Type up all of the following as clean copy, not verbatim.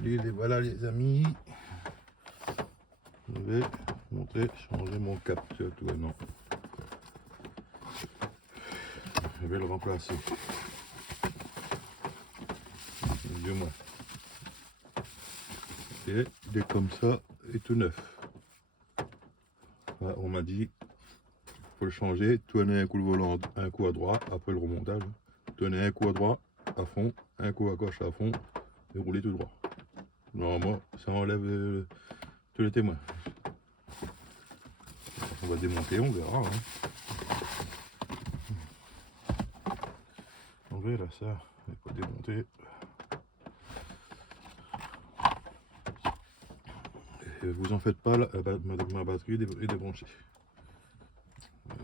Salut, les voilà les amis. Je vais montrer, changer mon capteur tout non. Je vais le remplacer. Du moins. Et il est comme ça et tout neuf. Voilà, on m'a dit faut le changer, tourner un coup le volant, un coup à droite, après le remontage. Tourner un coup à droite à fond, un coup à gauche à fond et rouler tout droit. Normalement ça enlève tous les témoins. On va démonter, on verra. Hein. On verra ça, il faut démonter. Et vous en faites pas, là, ma batterie est débranchée. Voilà.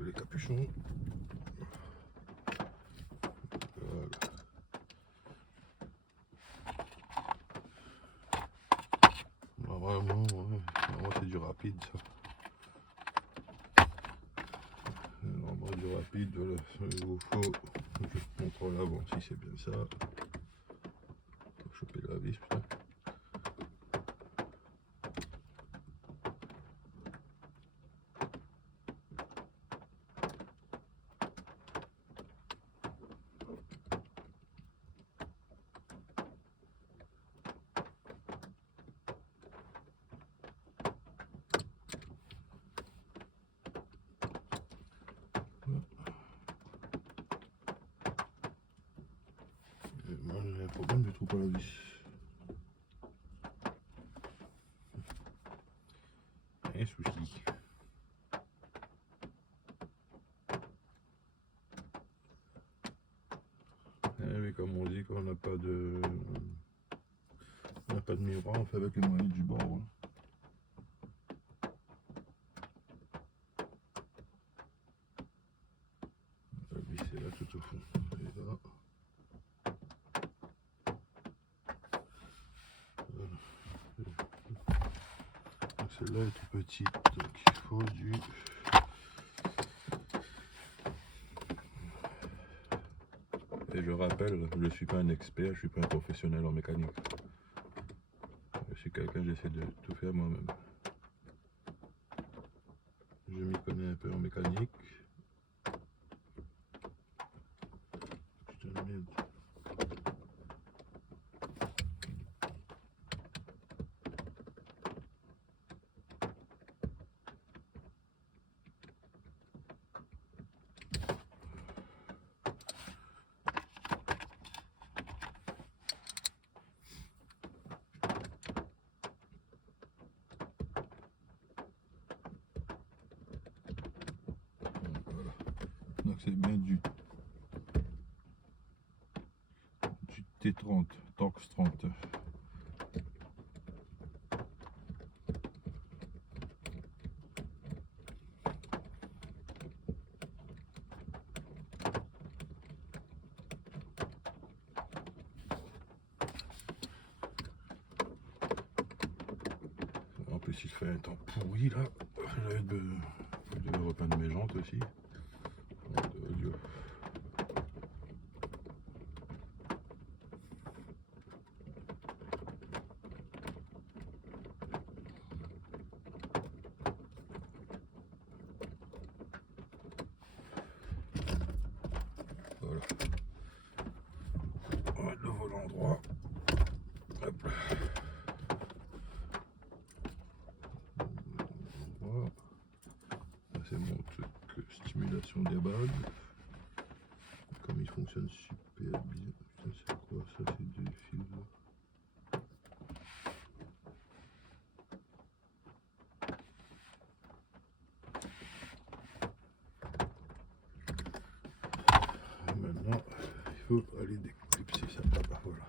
Les capuchons. Voilà. Normalement, ouais, c'est du rapide ça. Normalement du rapide, voilà. Il vous faut, je contrôle avant si c'est bien ça. Faut choper la vis, putain. Moi j'ai un problème, je trouve pas la vis. Un souci. Mais comme on dit qu'on n'a pas de miroir, on fait avec les moyens du bord. Hein. La vis est là tout au fond. Et là. Voilà. Celle-là est tout petite, donc il faut du... Et je rappelle, je ne suis pas un expert, je ne suis pas un professionnel en mécanique. Je suis quelqu'un, j'essaie de tout faire moi-même. Je m'y connais un peu en mécanique. Putain de merde. Voilà. Donc c'est bien du T30, Torx 30. En plus il fait un temps pourri là. J'avais de repeindre mes jantes aussi. Voilà. On va le volant droit. Hop. Voilà. C'est mon truc stimulation des bagues. Comme il fonctionne super bien. Putain, c'est quoi ça? C'est des fils. Maintenant, il faut aller déclipser ça. Voilà.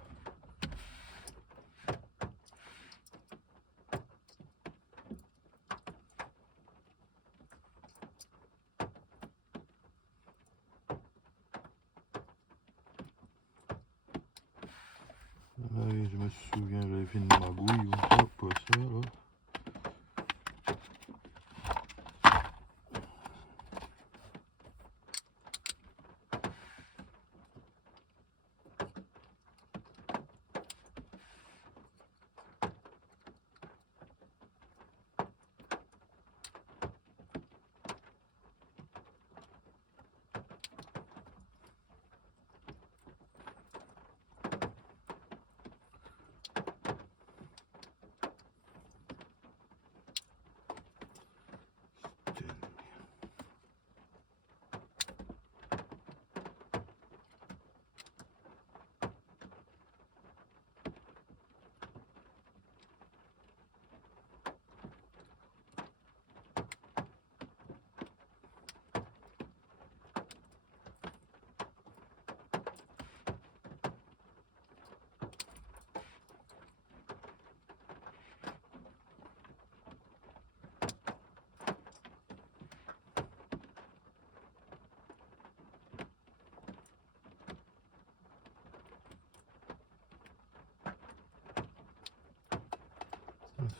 Allez, je me souviens, j'avais fait une magouille ou ça, pas ça là.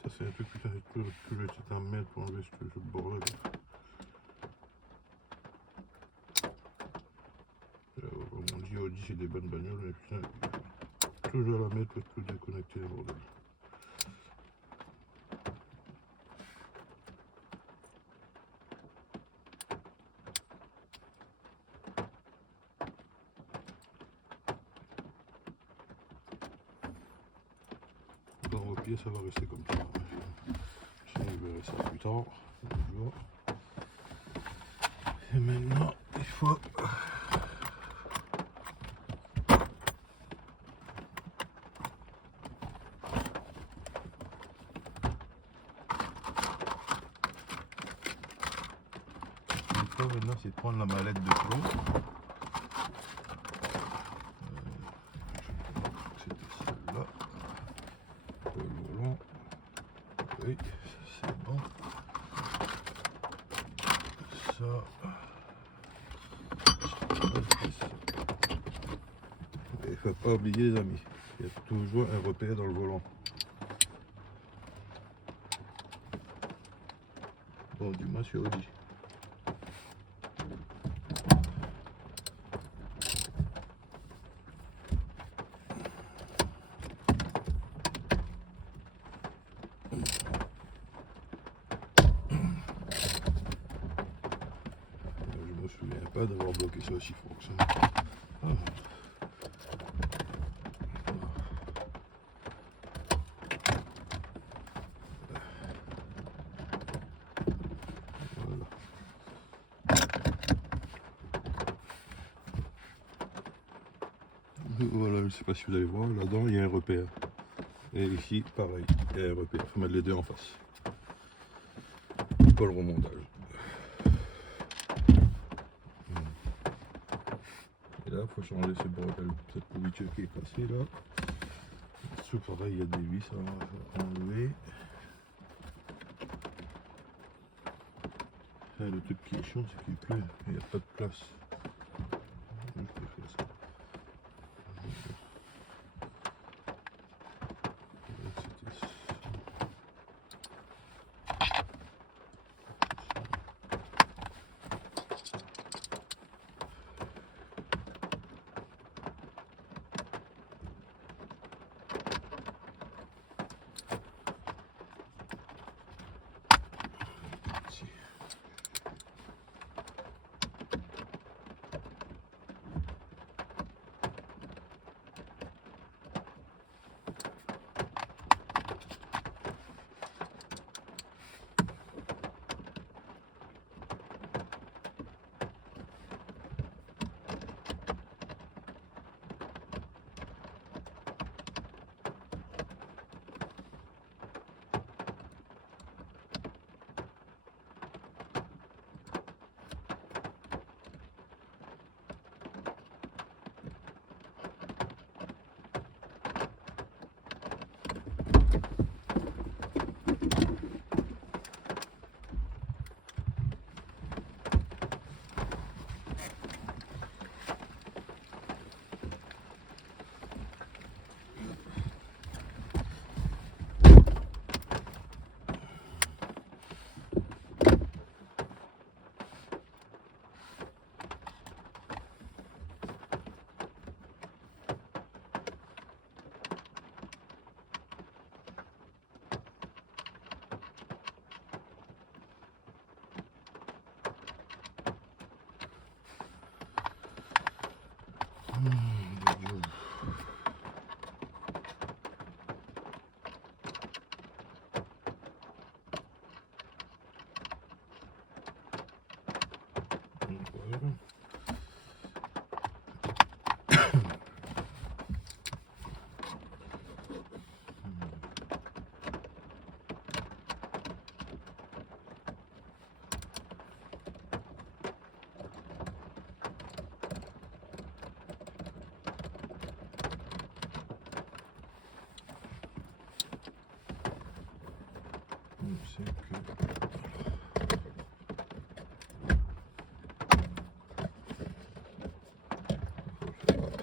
Ça c'est un truc que je t'ai à mettre pour enlever ce bordel. On dit Audi c'est des bonnes bagnoles, mais putain, toujours à la mettre pour tout déconnecter les bordels. Dans le pied ça va rester comme ça. Je verrai ça plus tard. Bonjour. Et maintenant il faut maintenant c'est de prendre la mallette de plomb. C'était celle-là. Le volant. Oui, c'est bon. Ça. Il ne faut pas oublier les amis, il y a toujours un repère dans le volant. Bon, du moins sur Audi. Je me souviens pas d'avoir bloqué ça aussi fort que ça. Ah. Voilà, je ne sais pas si vous allez voir, là-dedans il y a un repère. Et ici, pareil, il y a un repère. Il faut mettre les deux en face. Pas le remontage. Et là, il faut changer ce bordel, cette pourriture qui est cassée là. Sous pareil, il y a des vis à enlever. Le truc qui est chiant, c'est qu'il pleut, il n'y a pas de place. Je peux faire ça.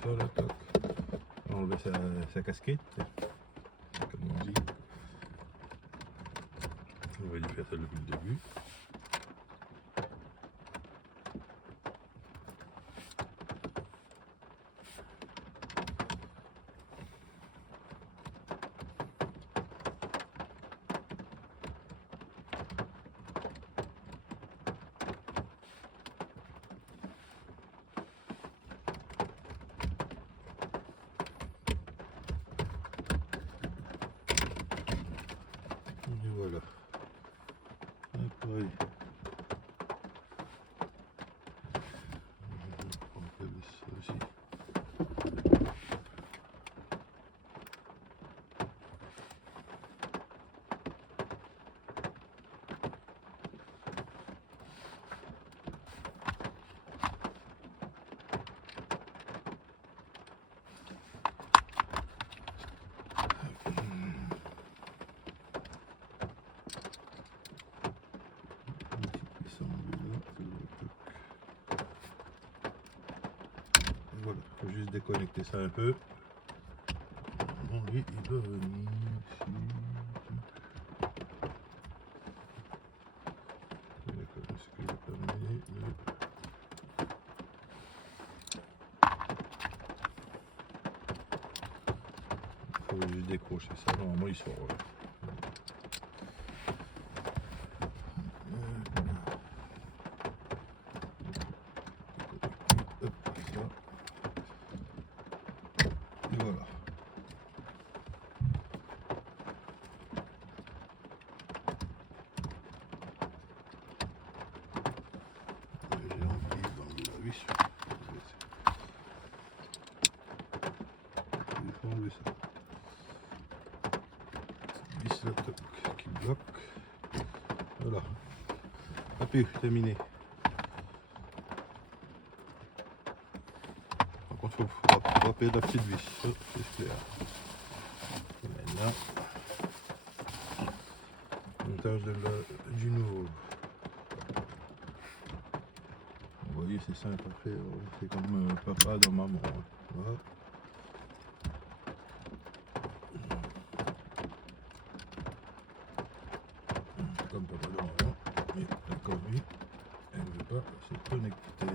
ça là, toc. Enlever sa casquette. Comme on dit. On va lui faire ça depuis le début. Et voilà. Après, on va enlever ça aussi. Voilà, faut juste déconnecter ça un peu. Bon, lui, il va venir ici. D'accord, est-ce que je permets il faut juste décrocher ça, normalement il sort. Ouais. Hop, ça. Et voilà. J'ai envie d'enlever la vis. Il faut enlever ça. Vis là, toc, qui bloque. Voilà. Hop, terminé. Par contre, il faut frapper la petite vis. Ça, c'est clair. Et maintenant, montage du nouveau. Vous voyez, c'est simple à faire. C'est comme papa dans maman. Voilà. Comme papa dans maman. Mais d'accord, lui, elle ne veut pas se connecter.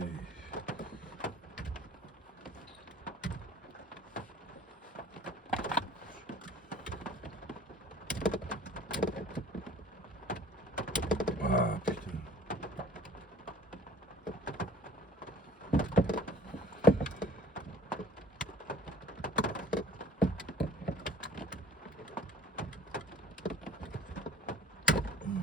Ah putain. Voilà.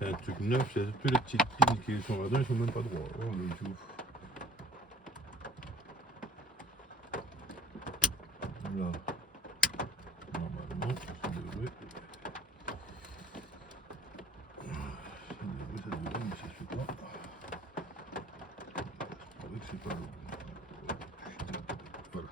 C'est un truc neuf, c'est tous les petites pins qui sont là-dedans, ils sont même pas droits. Oh le tout. Là, normalement, ça devrait, mais ça se fait pas. C'est vrai que c'est pas bon. Voilà.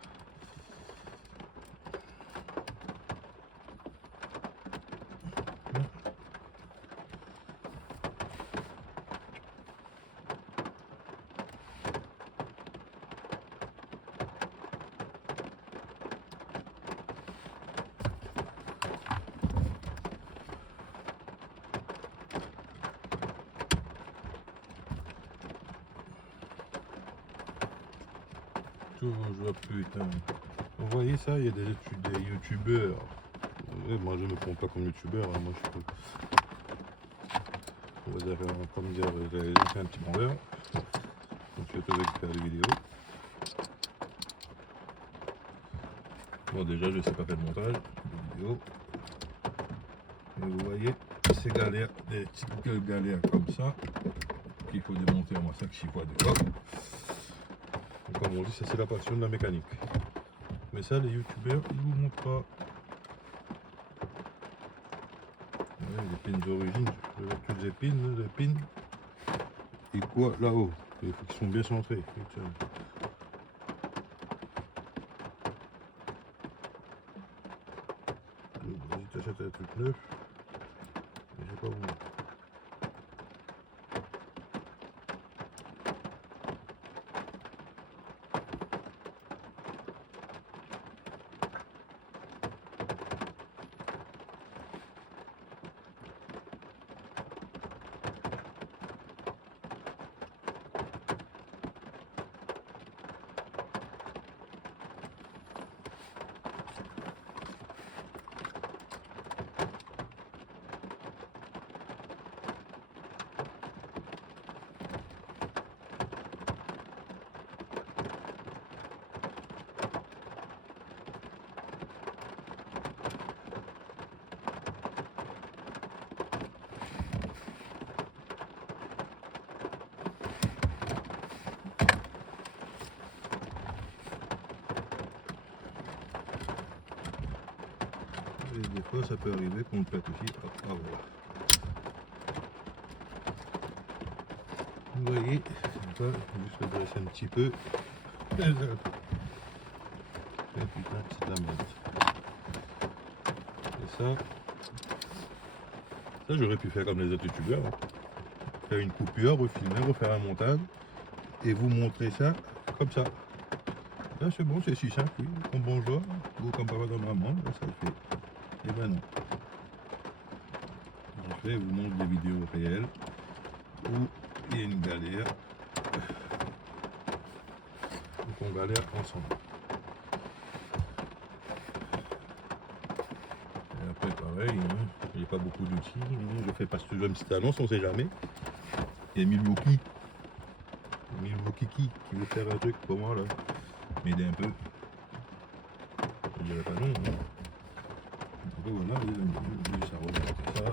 Toujours putain. Vous voyez ça, il y a des youtubeurs. Ouais, moi je me prends pas comme youtubeur, hein, moi je peux. On va dire, comme dire, j'ai fait un petit branleur. Donc je vais faire des vidéos. Bon déjà je sais pas faire le montage de vidéo. Mais vous voyez, ces galères, des petites galères comme ça, qu'il faut démonter en moins 5-6 fois de corps. Comme on dit, ça c'est la passion de la mécanique. Mais ça, les youtubeurs, ils vous montrent pas. Ouais, les pins d'origine, toutes les pins. Et quoi là-haut, il faut qu'ils sont bien centrés. Si tu achètes un truc neuf, je sais pas où. Et des fois ça peut arriver qu'on le pète aussi. Ah voilà. Vous voyez, on va juste le dresser un petit peu. Et putain, c'est de la merde. Et ça j'aurais pu faire comme les autres youtubeurs. Hein. Faire une coupure, refilmer, refaire un montage et vous montrer ça comme ça. Là c'est bon, c'est si simple, oui. Comme bonjour, ou comme papa comme maman, là, ça le fait. Et ben non. Je vous montre des vidéos réelles où il y a une galère. Donc on galère ensemble. Et après pareil, hein, il n'y a pas beaucoup d'outils. Je fais pas toujours une petite annonce, on sait jamais. Il y a Milwaukee. Milwaukee qui veut faire un truc pour moi là. M'aider un peu. Je dirais pas non. Hein. Donc voilà, ça remonte ça.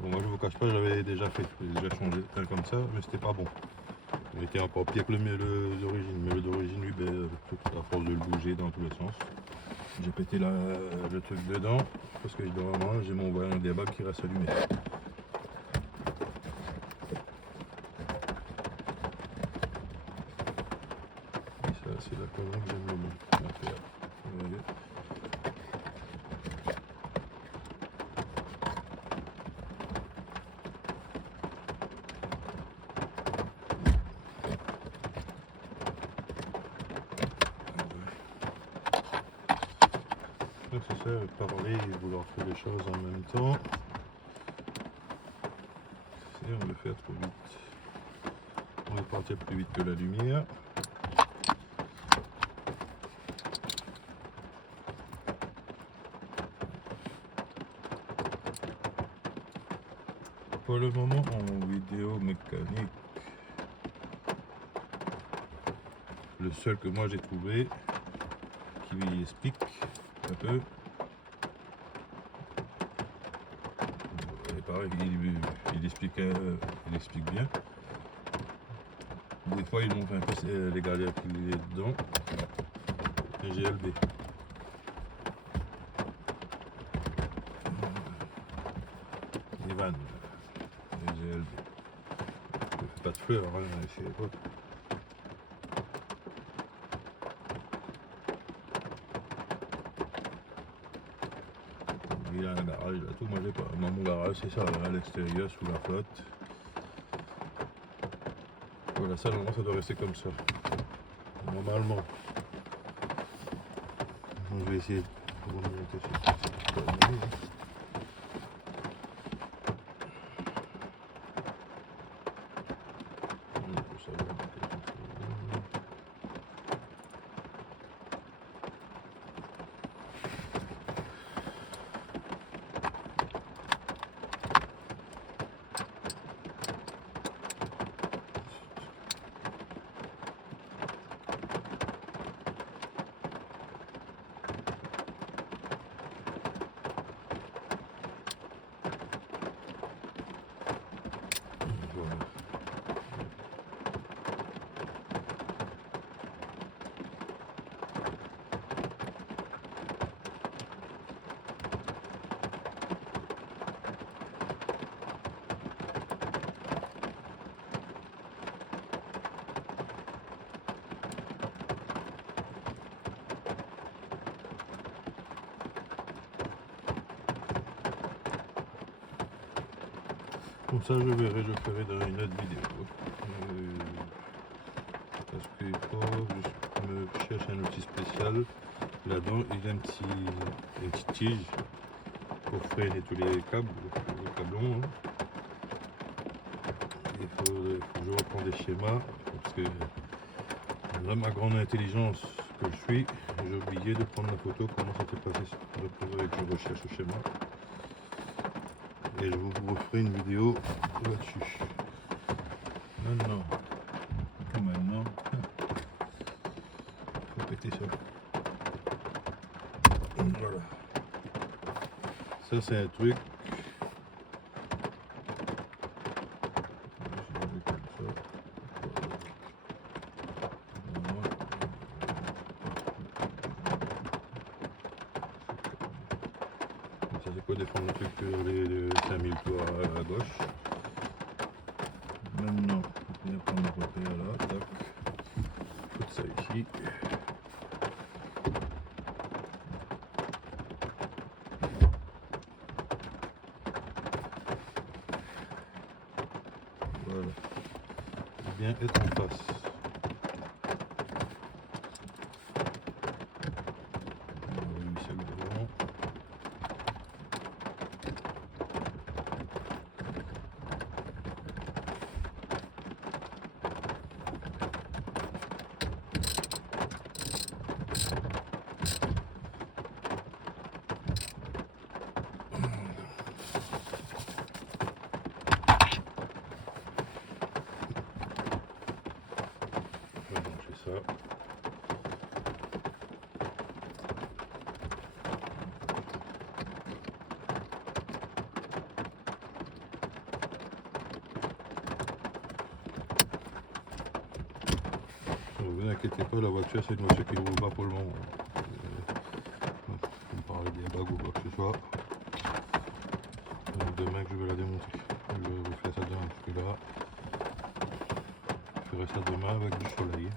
Bon, moi je vous cache pas, j'avais déjà fait, j'ai déjà changé un comme ça, mais c'était pas bon. Il était encore pire que le d'origine, mais le d'origine lui, ben, à force de le bouger dans tous les sens, j'ai pété le truc dedans, parce que normalement j'ai mon voyant débat qui reste allumé. Et ça c'est la connerie que j'aime le moins faire. Vous voyez. Donc c'est ça, parler et vouloir faire les choses en même temps. Et on le fait trop vite. On va partir plus vite que la lumière. Pour le moment en vidéo mécanique, le seul que moi j'ai trouvé qui explique un peu, et pareil il explique bien. Des fois il montre un peu les galères qu'il y a dedans. Un GLB. Les vannes. Les GLB. Je fais pas de fleurs, hein, chez les potes. Il y a un garage là, tout moi j'ai pas. Moi mon garage c'est ça, à l'extérieur, sous la flotte. Voilà, ça normalement ça doit rester comme ça. Normalement. Je vais essayer de remonter ça. Bon, ça je ferai dans une autre vidéo. Parce qu'il faut que je me cherche un outil spécial. Là-dedans, il y a une petite tige pour freiner tous les câbles, les câblons. Hein. Il faut que je reprends des schémas parce que dans ma grande intelligence que je suis, j'ai oublié de prendre la photo comment ça s'est passé. Donc je recherche le schéma et je vous referai une vidéo là-dessus. Maintenant, faut péter ça. Voilà. Ça c'est un truc. Ça c'est quoi défendre le truc sur les 5000 tours à gauche. Maintenant, je vais prendre le repère là, tac. Tout ça ici. Voilà. Bien être en face. Ça. Ne vous inquiétez pas, la voiture c'est une voiture qui ne roule pas pour le moment. On parle des bagues ou quoi que ce soit. Demain que je vais la démonter. Je vais vous faire ça demain parce que là, je ferai ça demain avec du soleil.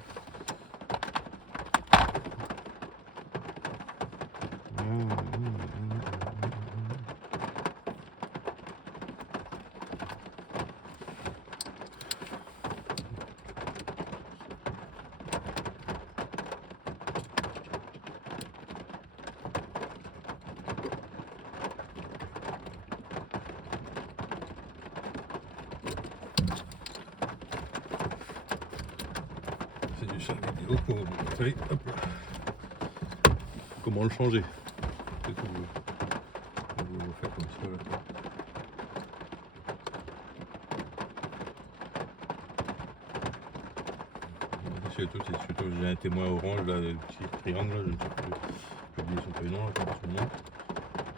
C'est du champ vidéo pour vous montrer comment le changer. C'est tout. On va faire comme ça là. C'est surtout j'ai un témoin orange là, le petit triangle là, je ne sais plus, j'ai oublié son prénom là, son nom,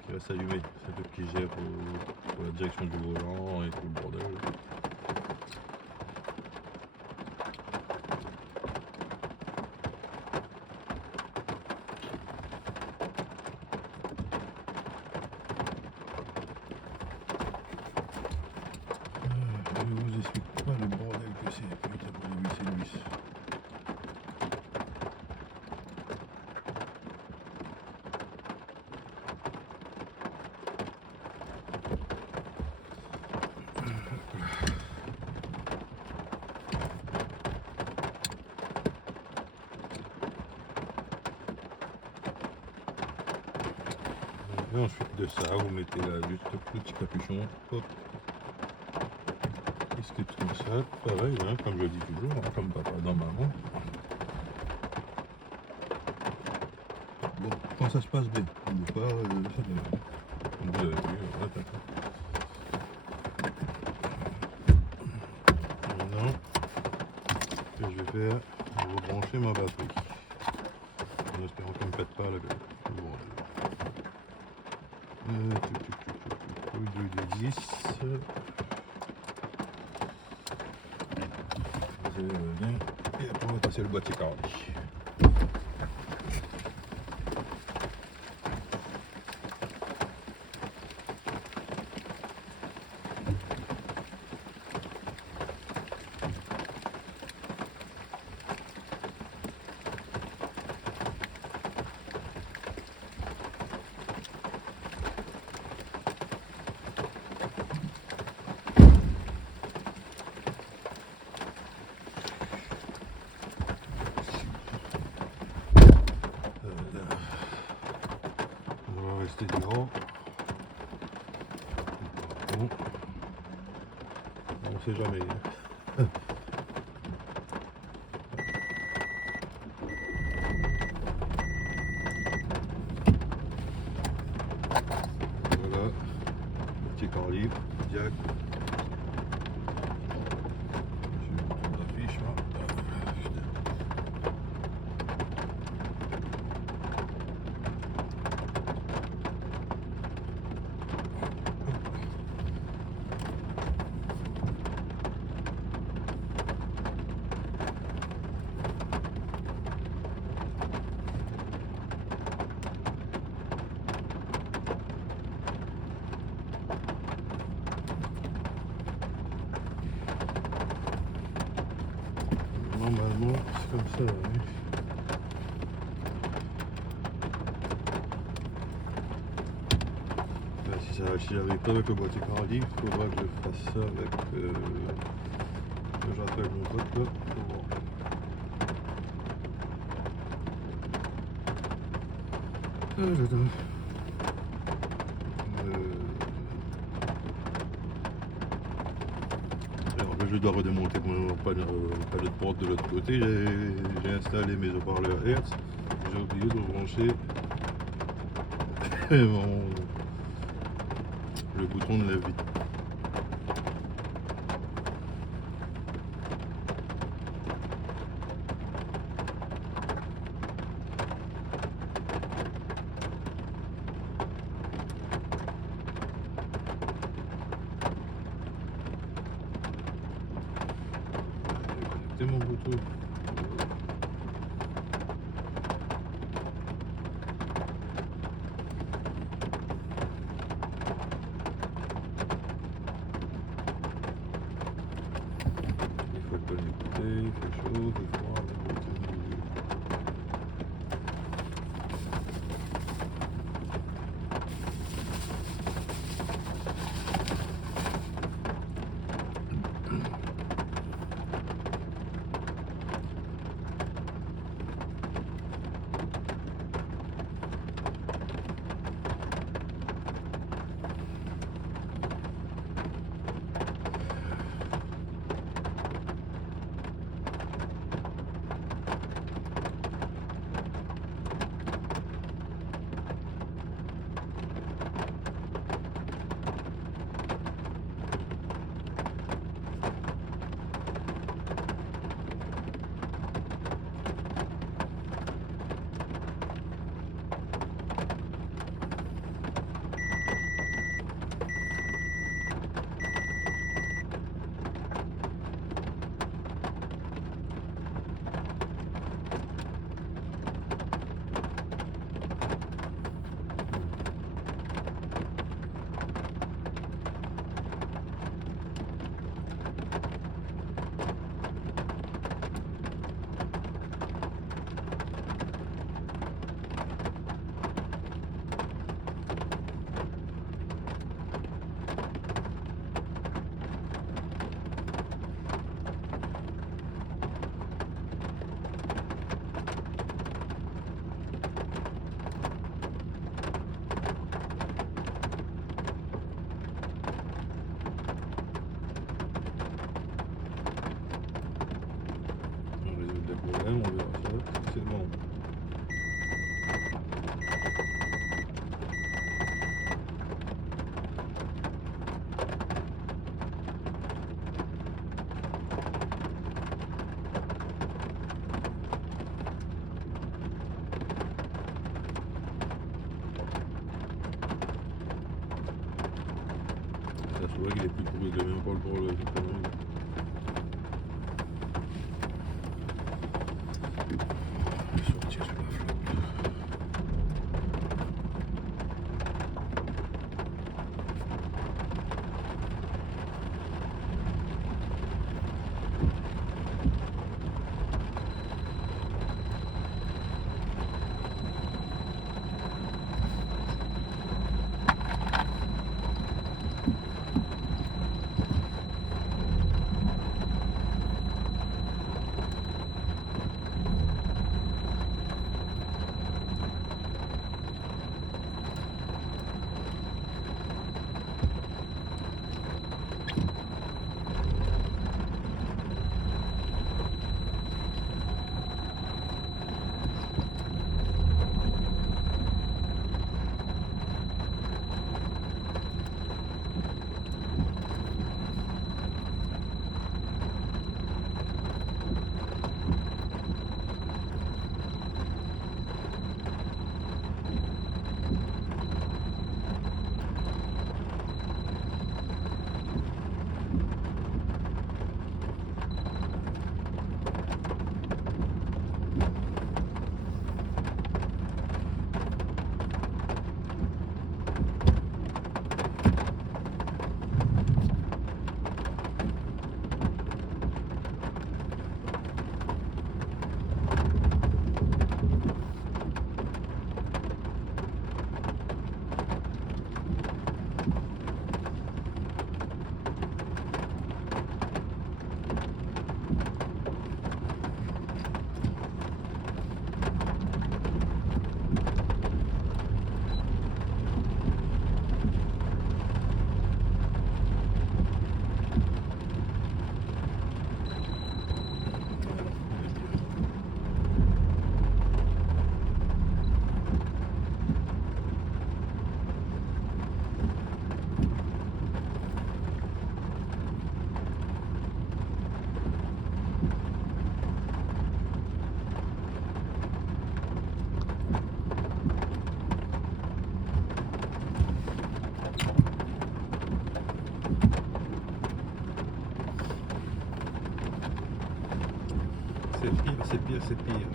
qui reste allumé. C'est le qui gère pour la direction du volant et tout le bordel. Je vous explique pas le bordel que c'est, putain pour les vis et les vis. Et ensuite de ça, vous mettez là juste le petit capuchon, hop, il se clipse comme ça, pareil, hein, comme je le dis toujours, hein, comme papa dans maman. Bon, quand ça se passe bien, des fois, ça devient. Comme vous avez vu, maintenant, ce que je vais faire, je vais rebrancher ma batterie, en espérant qu'elle ne me pète pas la gueule. De 10. Et après on va passer le boîtier carré. c'est grand. Bon. On sait jamais. Voilà, petit corps libre, Jack. Affiche, normalement, c'est comme ça. Oui. Si j'arrive pas avec le boîtier cardi, il faudra que je fasse ça avec. Que j'appelle mon pote là. Pour voir. Alors là, je dois redémonter mon panneau de porte de l'autre côté. J'ai installé mes haut-parleurs Hertz. J'ai oublié de brancher le bouton de lève-vite. J'ai connecté mon bouton. Il faut le connecter, il fait chaud, il fait froid. On verra ça, c'est bon. Ça se voit qu'il est plus court, il même pas le pour le sortir sur la flotte. c'est pire, c'est pire, c'est pire.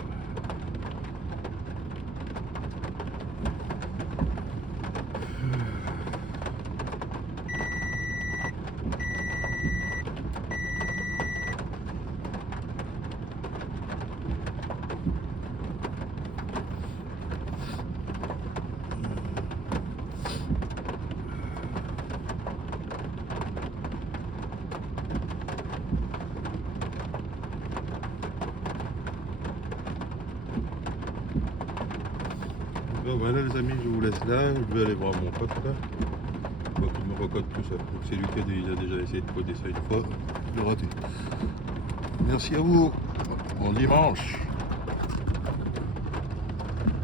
Bon, voilà les amis, je vous laisse là, je vais aller voir mon pote là. Faut qu'il me recode tout ça. Donc c'est lui qui a déjà essayé de coder ça une fois, il a raté. Merci à vous, bon dimanche.